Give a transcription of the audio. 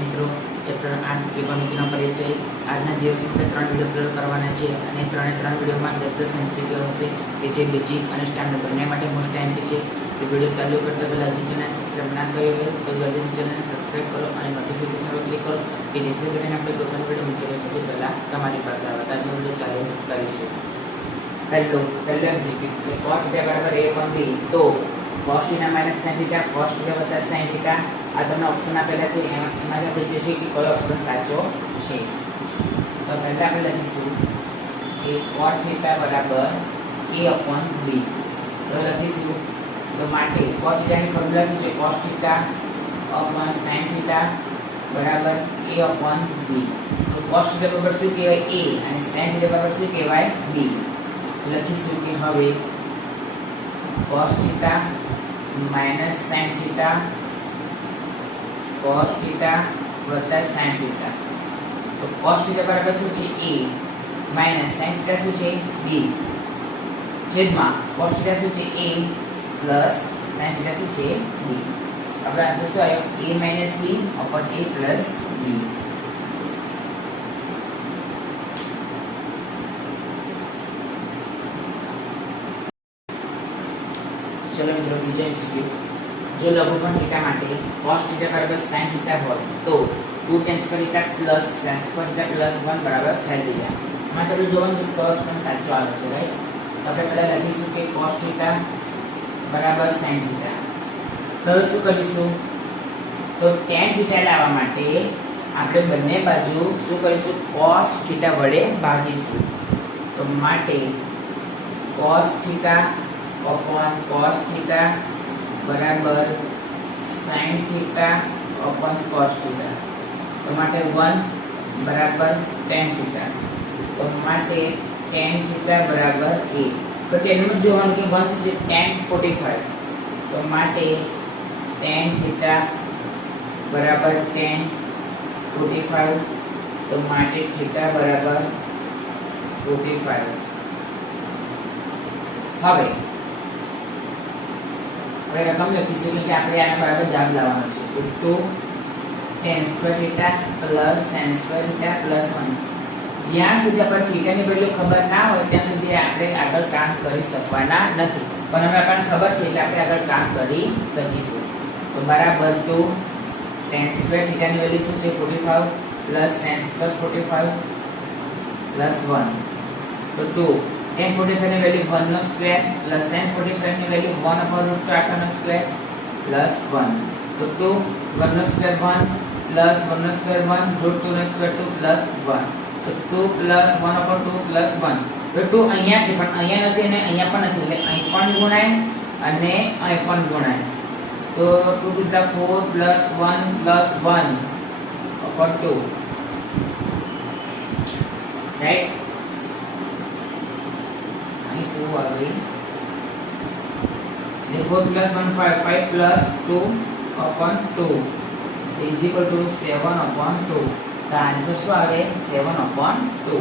મિત્રો ચેપ્ટર 8 ત્રિકોણમિતિનો પરિચય આજના દિવસ માટે 3 વિડીયો અપલોડ કરવાના છે અને 3 વિડીયોમાં 10 MCQ હશે કે જે બેઝિક અને સ્ટાન્ડર્ડ બંને માટે મોસ્ટ ટાઈમ છે. તો વિડીયો ચાલુ કરતા પહેલા જે ચેનલ સબસ્ક્રાઇબ ના કરી હોય તો જલ્દીથી ચેનલને સબસ્ક્રાઇબ કરો અને નોટિફિકેશન પર ક્લિક કરો કે જેથી કરીને આપણે કોઈ પણ વિડીયો મૂકીએ સૌથી પહેલા તમારી પાસે આવે. તો આજનો વિડીયો ચાલુ કરીશું. પહેલો MCQ કે cos θ બરાબર a1b તો cos θ માઈનસ sin θ cos θ વત્તા sin θ આ તમને ઓપ્શન આપેલા છે એમાં આપણે જોઈશું કે કયો ઓપ્શન સાચો છે. તો પહેલા આપણે લખીશું કે cos θ બરાબર a/b તો લખીશું. તો માટે cos θ ની ફોર્મ્યુલા શું છે? cos θ sin θ બરાબર a/b. તો cos θ બરાબર શું કહેવાય? a અને sin θ બરાબર શું કહેવાય? b. લખીશું કે હવે cos θ માઈનસ sin θ cos θ વત્તા sin θ. તો cos θ બરાબર શું છે? a માઈનસ sin θ શું છે? b છેદમાં cos θ શું છે? a પ્લસ sin θ શું છે? b. આપણો આન્સર શું આવ્યો? a minus b upon a plus b. ચલો મિત્રો બીજા MCQ જો લઘુકોણ θ માટે cos θ બરાબર sin θ હોય તો 2 tan square θ plus sin square θ plus 1 બરાબર થઈ જાય. આમાં આપણે જોવાનું છે કયો ઓપ્શન સાચો આવે છે, રાઈટ? તો આપણે પહેલા લખીશું કે cos θ બરાબર sin θ. તો શું કરીશું? તો tan θ લાવવા માટે આપણે બંને બાજુ શું કરીશું? cos θ વડે ભાગીશું. તો માટે cos θ upon cos θ બરાબર sin θ upon cos θ. તો માટે 1 બરાબર tan θ. તો માટે tan θ બરાબર a. તો તેનું જોવાનું કે 1 શું છે? tan 45. તો માટે tan θ બરાબર tan 45. તો માટે θ બરાબર 45. હવે રકમ લખીશું કે આપણે આના બરાબર જવાબ લાવવાનો છે. તો 2 tan square θ plus sin square θ plus 1. જ્યાં સુધી આપણે θ ની વેલ્યુ ખબર ના હોય ત્યાં સુધી આપણે આગળ કામ કરી શકવાના નથી, પણ હવે આપણને ખબર છે એટલે આપણે આગળ કામ કરી શકીશું. તો બરાબર 2 tan સ્ક્વેર θ ની વેલ્યુ શું છે? 45 પ્લસ sin સ્ક્વેર 45 પ્લસ 1. તો 2 tan 45 ની વેલ્યુ 1 નો સ્ક્વેર પ્લસ sin 45 ની વેલ્યુ 1 અપોન √2 આખા નો સ્ક્વેર પ્લસ 1. તો 2 1 નો સ્ક્વેર 1 પ્લસ 1 નો સ્ક્વેર 1 √2 નો સ્ક્વેર 2 પ્લસ 1. તો 2 પ્લસ 1 અપોન 2 પ્લસ 1. તો 2 અહીંયા છે પણ અહીંયા નથી અને અહીંયા પણ નથી એટલે અહીં પણ ગુણાય અને અહીં પણ ગુણાય. તો 2 2 4 પ્લસ 1 પ્લસ 1 અપોન 2, રાઈટ? 2 આવે એટલે 4 plus 1 5 5 plus 2 upon 2 is equal to 7 upon 2. The answer શું આવે? 7 upon 2.